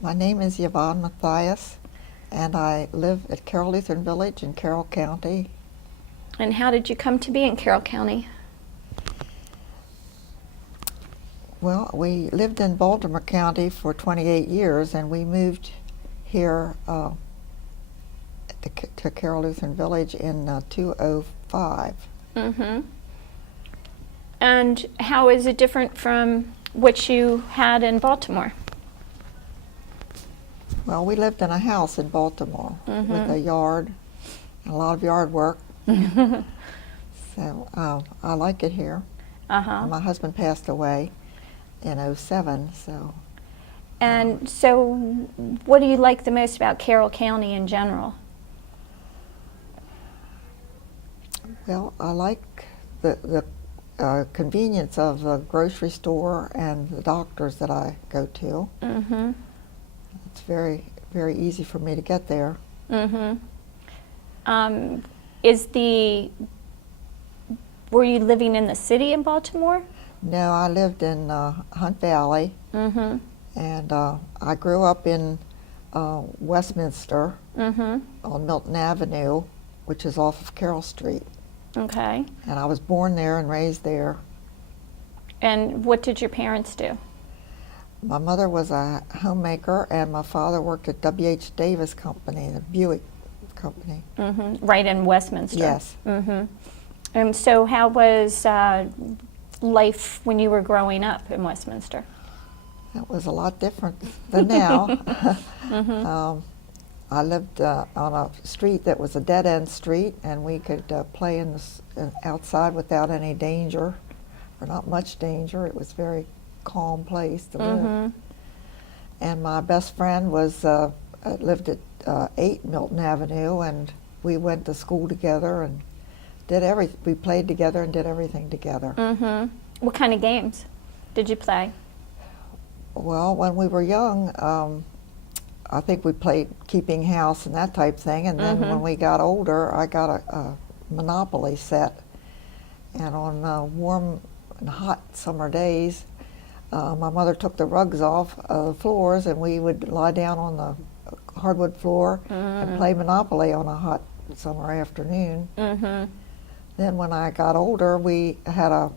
My name is Yvonne Mathias, and I live at Carroll Lutheran Village in Carroll County. And how did you come to be in Carroll County? Well, we lived in Baltimore County for 28 years, and we moved here to Carroll Lutheran Village in 2005. Mm-hmm. And how is it different from what you had in Baltimore? Well, we lived in a house in Baltimore with a yard and a lot of yard work. So I like it here. Uh-huh. My husband passed away in 2007, so. And so what do you like the most about Carroll County in general? Well, I like the convenience of the grocery store and the doctors that I go to. Mm-hmm. It's very, very easy for me to get there. Mm-hmm. Were you living in the city in Baltimore? No, I lived in Hunt Valley, Mm-hmm. and I grew up in Westminster Mm-hmm. on Milton Avenue, which is off of Carroll Street. Okay. And I was born there and raised there. And what did your parents do? My mother was a homemaker, and my father worked at W.H. Davis Company, the Buick Company. Mm-hmm. Right in Westminster? Yes. Mm-hmm. And so how was life when you were growing up in Westminster? That was a lot different than now. Mm-hmm. I lived on a street that was a dead-end street, and we could play outside without any danger, or not much danger. It was a very calm place to live. Mm-hmm. And my best friend lived at 8 Milton Avenue, and we went to school together and did everything. We played together and did everything together. Mm-hmm. What kind of games did you play? Well, when we were young, I think we played keeping house and that type thing, and then when we got older, I got a Monopoly set. And on warm and hot summer days, my mother took the rugs off the floors, and we would lie down on the hardwood floor and play Monopoly on a hot summer afternoon. Mm-hmm. Then when I got older, we had a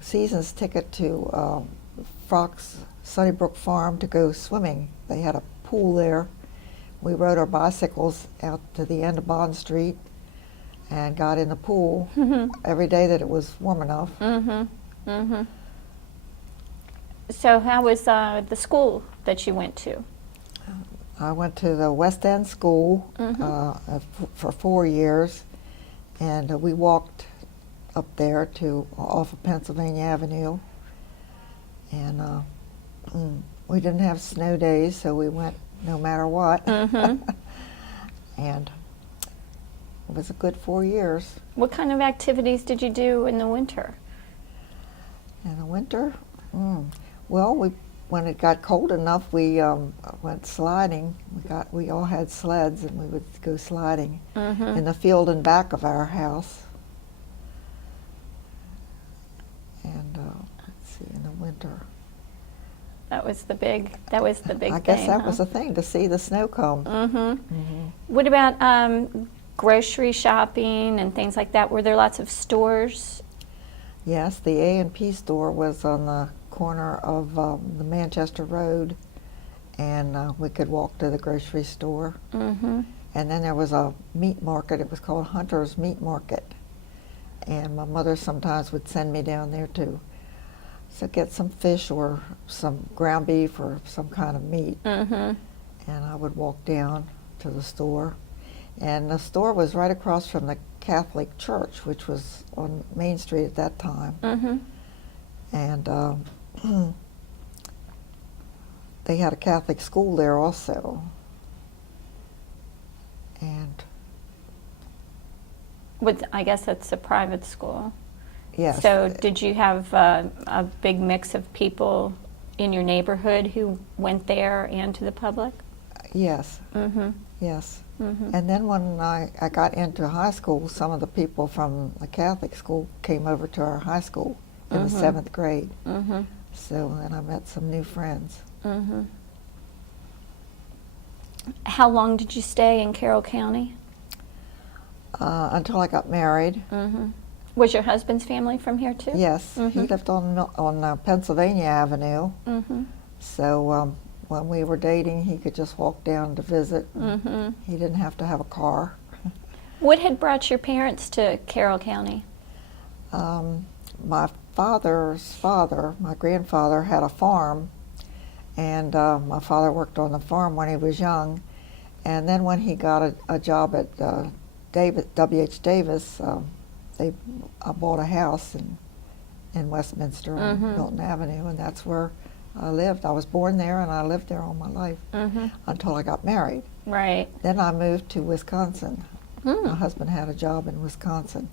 season's ticket to Fox Sunnybrook Farm to go swimming. They had a pool there. We rode our bicycles out to the end of Bond Street and got in the pool every day that it was warm enough. Mm-hmm. Mm-hmm. So how was the school that you went to? I went to the West End School for 4 years, and we walked up there off of Pennsylvania Avenue, and we didn't have snow days, so we went no matter what. Mm-hmm. And it was a good 4 years. What kind of activities did you do in the winter? In the winter, well, when it got cold enough, we went sliding. We all had sleds, and we would go sliding in the field in back of our house. And let's see, in the winter. That was the big thing. I guess that was the thing, to see the snow come. What about grocery shopping and things like that? Were there lots of stores? Yes, the A&P store was on the corner of the Manchester Road, and we could walk to the grocery store. Mm-hmm. And then there was a meat market. It was called Hunter's Meat Market, and my mother sometimes would send me down there to get some fish or some ground beef or some kind of meat. Mm-hmm. And I would walk down to the store, and the store was right across from the Catholic Church, which was on Main Street at that time. Mm-hmm. And they had a Catholic school there also. And I guess it's a private school. yes. So did you have a big mix of people in your neighborhood who went there and to the public? Yes. Mm-hmm. Yes. Mm-hmm. And then when I got into high school, some of the people from the Catholic school came over to our high school in the 7th grade. Mm-hmm. So then I met some new friends. Mm-hmm. How long did you stay in Carroll County? Until I got married. Was your husband's family from here too? Yes, he lived on Pennsylvania Avenue. So when we were dating, he could just walk down to visit. He didn't have to have a car. What had brought your parents to Carroll County? My father's father, my grandfather, had a farm, and my father worked on the farm when he was young. And then when he got a job at W.H. Davis, they bought a house in Westminster on Milton Avenue, and that's where I lived. I was born there, and I lived there all my life until I got married. Right. Then I moved to Wisconsin. My husband had a job in Wisconsin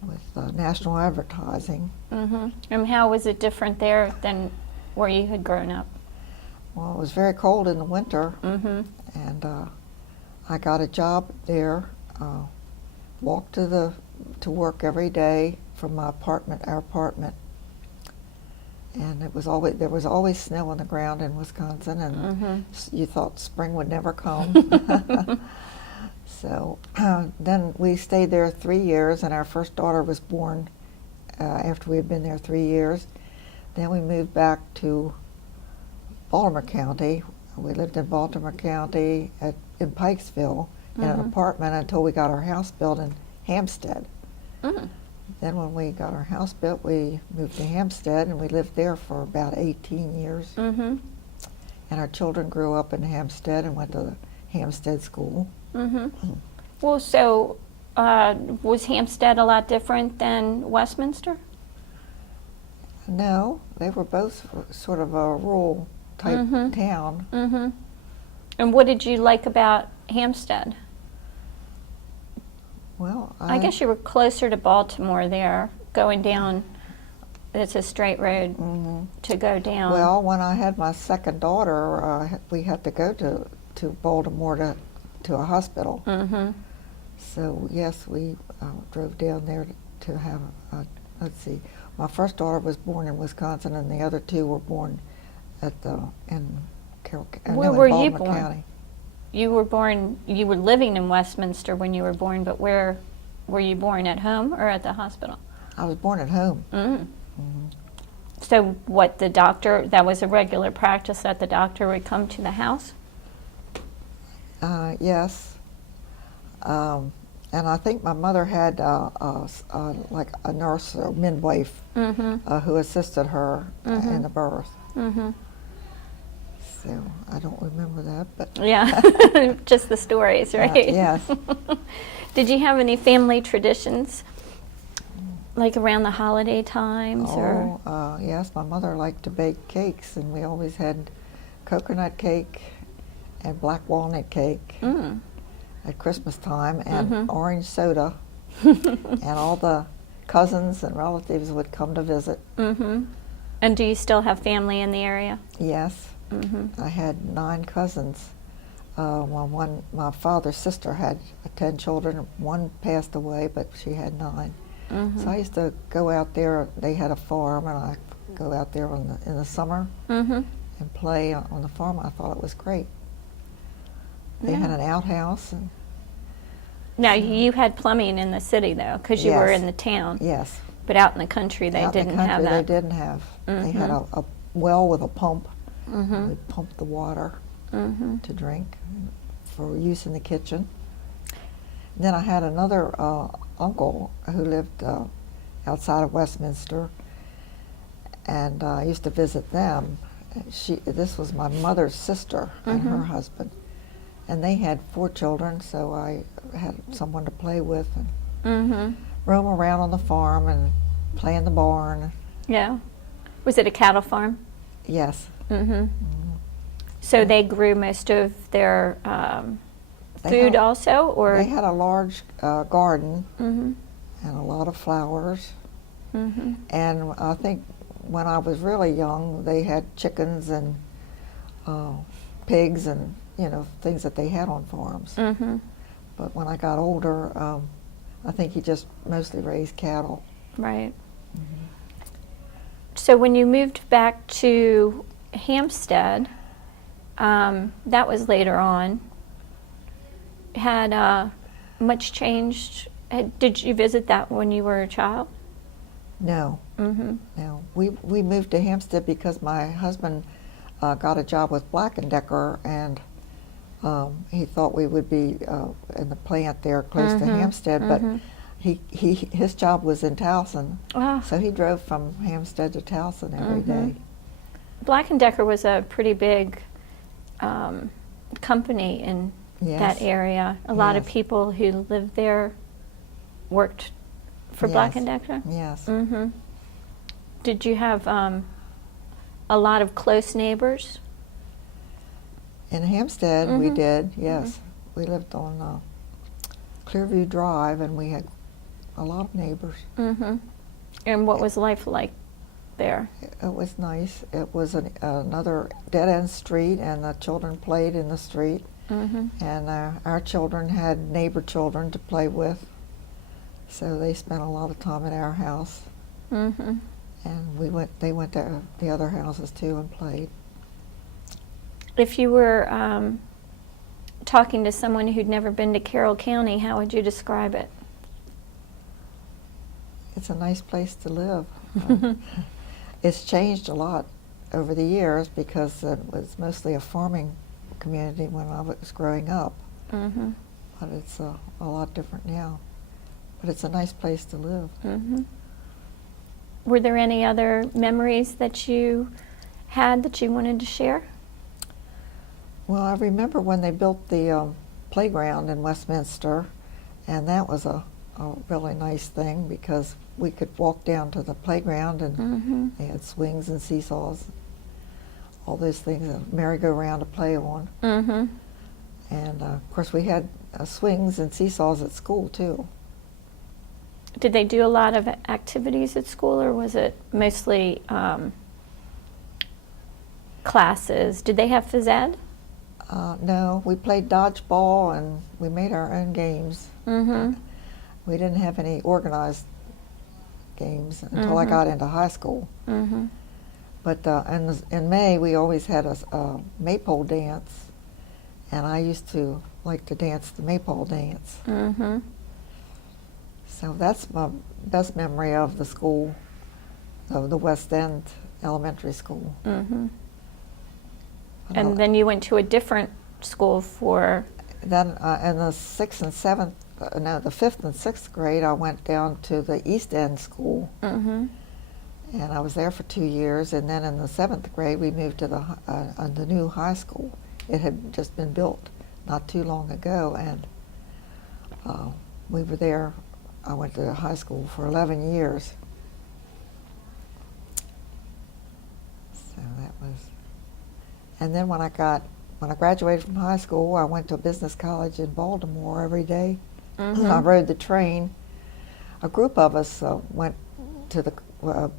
with national advertising. And how was it different there than where you had grown up? Well, it was very cold in the winter, and I got a job there. Walked to work every day from our apartment, and there was always snow on the ground in Wisconsin, and you thought spring would never come. So then we stayed there 3 years, and our first daughter was born after we had been there 3 years. Then we moved back to Baltimore County. We lived in Baltimore County in Pikesville in an apartment until we got our house built in Hampstead. Then when we got our house built, we moved to Hampstead, and we lived there for about 18 years. And our children grew up in Hampstead and went to the Hampstead school. Well, so was Hampstead a lot different than Westminster? No, they were both sort of a rural type town. And what did you like about Hampstead? Well, I guess you were closer to Baltimore there, going down. It's a straight road to go down. Well, when I had my second daughter, we had to go to Baltimore to a hospital. So yes, we drove down there to have. Let's see, my first daughter was born in Wisconsin, and the other two were born in Where were you Baltimore born? County. You were living in Westminster when you were born, but where were you born, at home or at the hospital? I was born at home. So what, the doctor, that was a regular practice that the doctor would come to the house? Yes. And I think my mother had like a nurse or midwife who assisted her in the birth. So I don't remember that, but Yeah, just the stories, right? yes. Did you have any family traditions, like around the holiday times? Yes, my mother liked to bake cakes, and we always had coconut cake and black walnut cake at Christmas time, and orange soda, and all the cousins and relatives would come to visit. And do you still have family in the area? Yes. I had 9 cousins. My father's sister had 10 children. One passed away, but she had 9. So I used to go out there. They had a farm, and I go out there in the summer and play on the farm. I thought it was great. They had an outhouse. Now, you had plumbing in the city, though, because you were Yes. in the town. Yes. But out in the country, they Out in didn't the have country, that. They didn't have. They had a well with a pump. We'd pump the water to drink for use in the kitchen. Then I had another uncle who lived outside of Westminster, and I used to visit them. This was my mother's sister and her husband, and they had 4 children, so I had someone to play with and roam around on the farm and play in the barn. Yeah. Was it a cattle farm? Yes. So they grew most of their food also, or? They had a large garden and a lot of flowers. And I think when I was really young, they had chickens and pigs and things that they had on farms. But when I got older, I think he just mostly raised cattle. Right. So when you moved back to Hampstead, That was later on. Had much changed? Did you visit that when you were a child? No. Mm-hmm. No. We moved to Hampstead because my husband got a job with Black & Decker, and he thought we would be in the plant there close to Hampstead, but his job was in Towson, so he drove from Hampstead to Towson every day. Black & Decker was a pretty big company in that area. A lot of people who lived there worked for Black & Decker? Yes. Mm-hmm. Did you have a lot of close neighbors? In Hampstead, we did, yes. We lived on Clearview Drive, and we had a lot of neighbors. And what was life like there? It was nice. It was another dead-end street, and the children played in the street. And our children had neighbor children to play with, so they spent a lot of time at our house. And they went to the other houses too and played. If you were talking to someone who'd never been to Carroll County, how would you describe it? It's a nice place to live. It's changed a lot over the years because it was mostly a farming community when I was growing up. But it's a lot different now. But it's a nice place to live. Were there any other memories that you had that you wanted to share? Well, I remember when they built the playground in Westminster, and that was a really nice thing because we could walk down to the playground, and they had swings and seesaws, all those things, a merry-go-round to play on. And of course we had swings and seesaws at school too. Did they do a lot of activities at school, or was it mostly classes? Did they have phys ed? No, we played dodgeball and we made our own games. We didn't have any organized games until I got into high school. But in May we always had a maypole dance, and I used to like to dance the maypole dance. So that's my best memory of the school, of the West End Elementary School. And then you went to a different school for... Then in the 6th and 7th, the 5th and 6th grade, I went down to the East End School. And I was there for 2 years, and then in the 7th grade we moved to the new high school. It had just been built not too long ago, and we were there. I went to high school for 11 years. So that was... And then when I graduated from high school, I went to a business college in Baltimore every day. I rode the train. A group of us went to the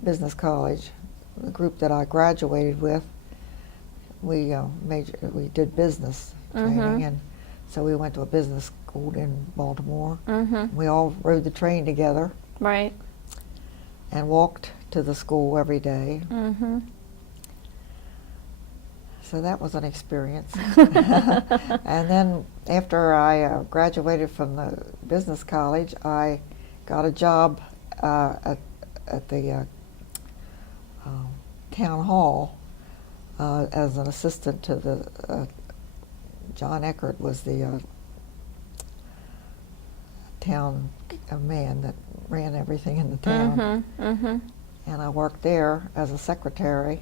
business college. The group that I graduated with, we did business training, and so we went to a business school in Baltimore. We all rode the train together. Right. And walked to the school every day. So that was an experience. And then after I graduated from the business college, I got a job at the town hall as an assistant to the John Eckert was the town man that ran everything in the town. And I worked there as a secretary,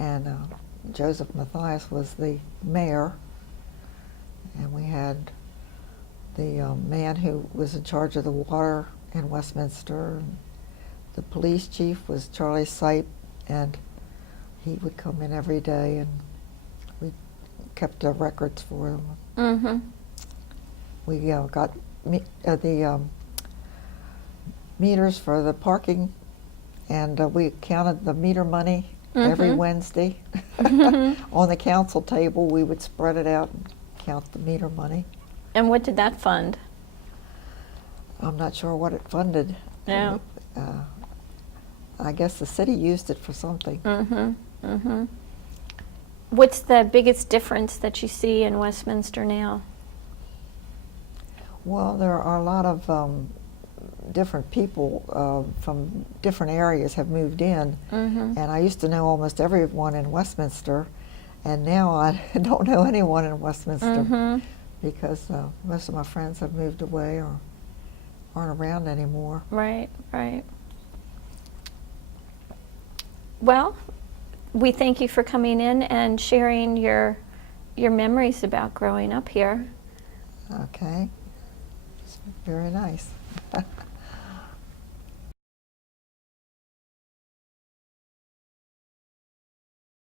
and Joseph Mathias was the mayor, and we had the man who was in charge of the water in Westminster. And the police chief was Charlie Sipe, and he would come in every day, and we kept the records for him. We got the meters for the parking, and we counted the meter money every Wednesday. On the council table, we would spread it out and count the meter money. And what did that fund? I'm not sure what it funded. Yeah. I guess the city used it for something. What's the biggest difference that you see in Westminster now? Well, there are a lot of different people from different areas have moved in, and I used to know almost everyone in Westminster, and now I don't know anyone in Westminster because most of my friends have moved away or aren't around anymore. Right, right. Well, we thank you for coming in and sharing your memories about growing up here. Okay, it's very nice.